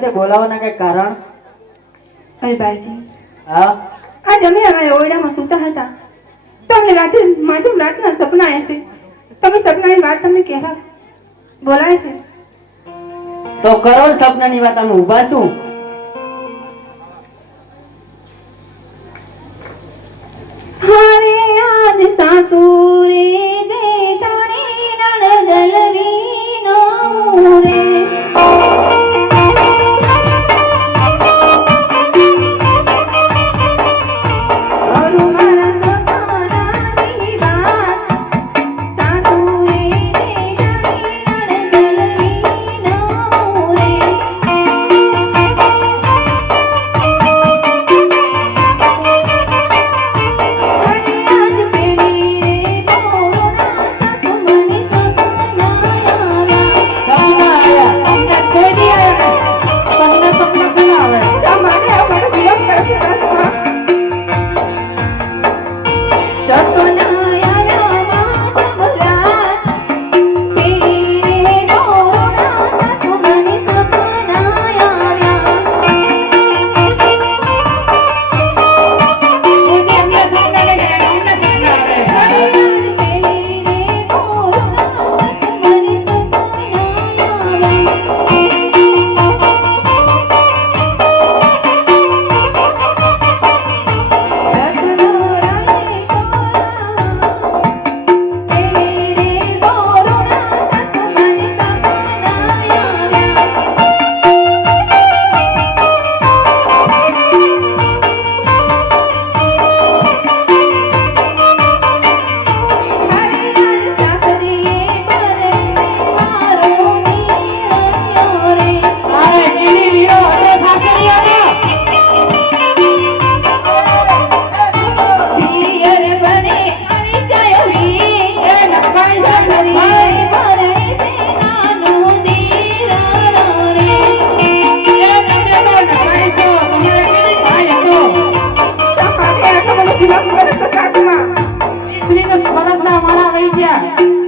તે બોલાવવાના કઈ કારણ? અરે બાઈજી. હા? આજ અમે અમારા ઓરડામાં સૂતા હતા. તો અમને રાજે માજે રાતના સપના આવ્યા છે તમે સપનાની વાત તમને કહેવા બોલાય છે. તો કરો સપનાની વાત અમે ઊભા છું હારે આજ સાસુરે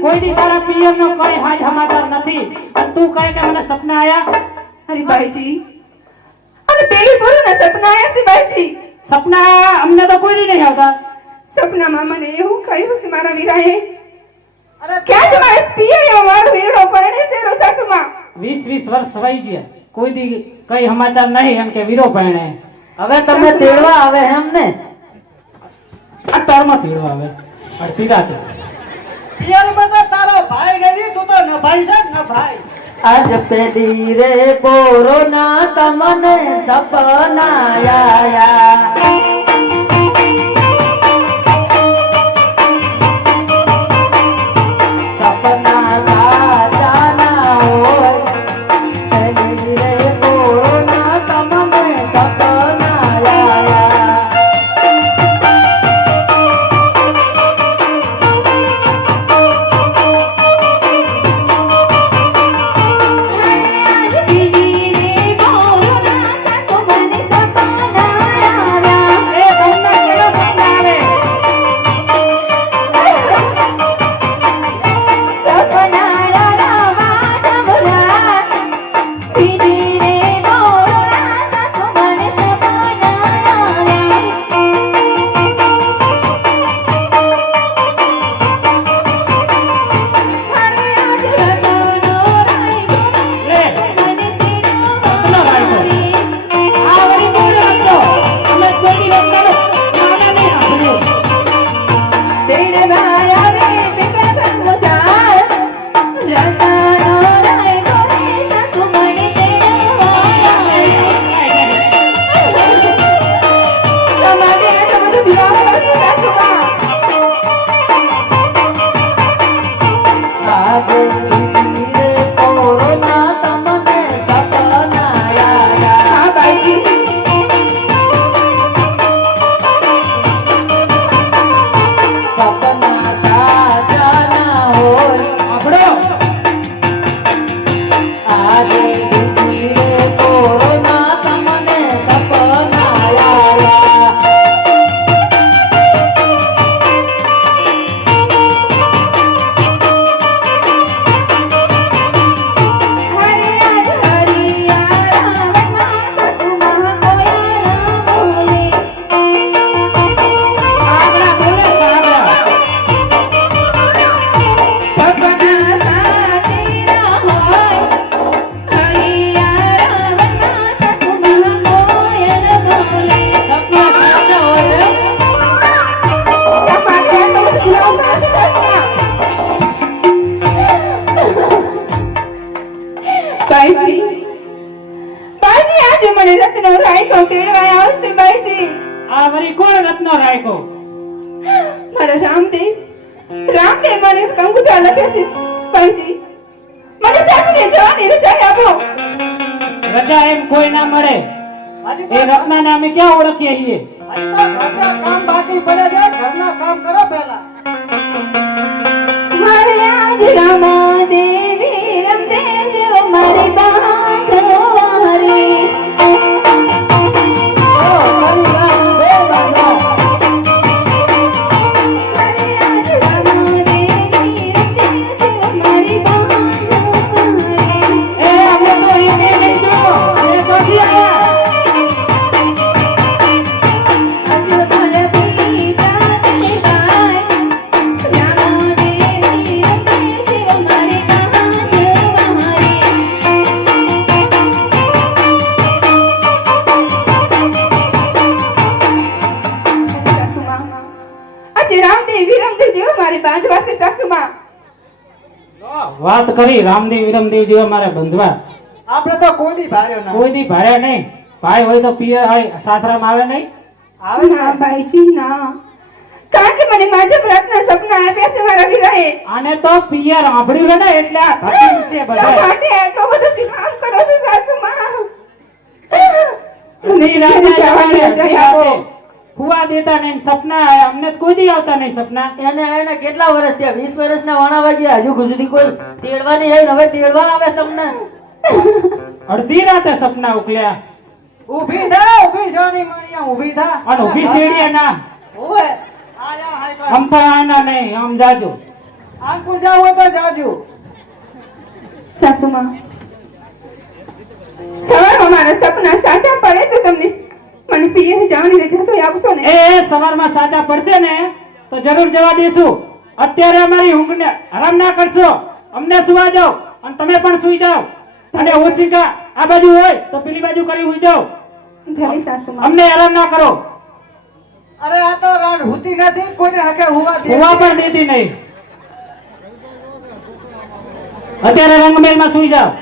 કોઈ દી તારા પિયર નો કોઈ હાજ સમાચાર નથી. અને તું કહે કે મને સપના આયા? અરે ભાઈજી અને પેલી બોલો ને સપના આયા છે ભાઈજી. સપના આયા? અમને તો કોઈ દી નહીં આવતા. સપનામાં મને એવું કહ્યું છે મારા વીરાએ. ક્યાં જ મારે પિયર એવો વાળ વીરડો પરણે છે રોસાસુમાં વીસ વીસ વર્ષ વહી ગયા. કોઈ દી કઈ સમાચાર નહીં એમ કે વીરો પરણે હવે તમે તેડવા આવે એમ ને? આ તારમાં તેડવા આવે. અડધી રાતે આજ પેલી રે કોરોના તમને સપના બાઈજી? બાજી આજે મને રત્નો રાયકો તેડવા આવશે બાઈજી. આ વરી કોણ રત્નો રાયકો મારા રામદેવ. રામદેવ મને કંગુતા લખે છે બાઈજી. મને સાસરે જવાની રજા આપો. રજા એમ કોઈ ના મળે. એ રત્ના નામે ક્યાં ઓળખીએ છીએ? કામ બાકી પડે છે ઘરના કામ કરો પહેલા. મારે આજે રામા વાત કરી રામદેવ વિરમદેવ જેવા મારા બંધવા. આપણે તો કોઈ દી ભારે ના. કોઈ દી ભારે નહીં. ભાઈ હોય તો પિયર હોય સાસરામાં આવે નહીં? આવે ને. ભાઈજી ના. કારણ કે મને માજા પ્રાર્થના સપના આપ્યા છે મારા વિરાએ આને તો પિયર આંભળ્યું ને એટલે આ ધતિંગ છે શા બધા. માટે એટલો બધો જુલામ કરો છો સાસુમાં? નહીં રાજા જવાની રજા આપો. ફુવા દેતા નહીં સપના અમને કોઈ દી આવતા નહીં સપના. એને એને કેટલા વર્ષ થયા? વીસ વર્ષના વાણા વાગ્યા. હજુ સુધી કોઈ તેડવા નહીં આવી હવે તેડવા આવે તમને. અડધી રાતે સપના ઉકલ્યા. ઊભી થા ઊભી છોની માણિયા ઊભી થા. અને ઊભી શેડીએ ના. ઓય આયા હાય કર. આમ આના નહીં આમ જાજો. આનપુર જાવ તો જાજો. સાસુમાં સવારમાં મારા સપના સાચા પડે તો તમને મને પિયર જવાની રજા તો આપશો ને? એ સવારમાં સાચા પડશે ને તો જરૂર જવા દેશું. અત્યારે અમારી ઊંઘને આરામ ના કરશો. અમને સુવા જાઓ અને તમે પણ સુઈ જાઓ. અને ઓછીકા આ બાજુ હોય તો પેલી બાજુ કરી સુઈ જાઓ. ભલે સાસુમાં. અમને હરામ ના કરો. અરે આ તો રાત હુતી નથી કોઈને હકે હુવા દે હુવા પણ દેતી નહીં. અત્યારે રંગમેલમાં સુઈ જાઓ.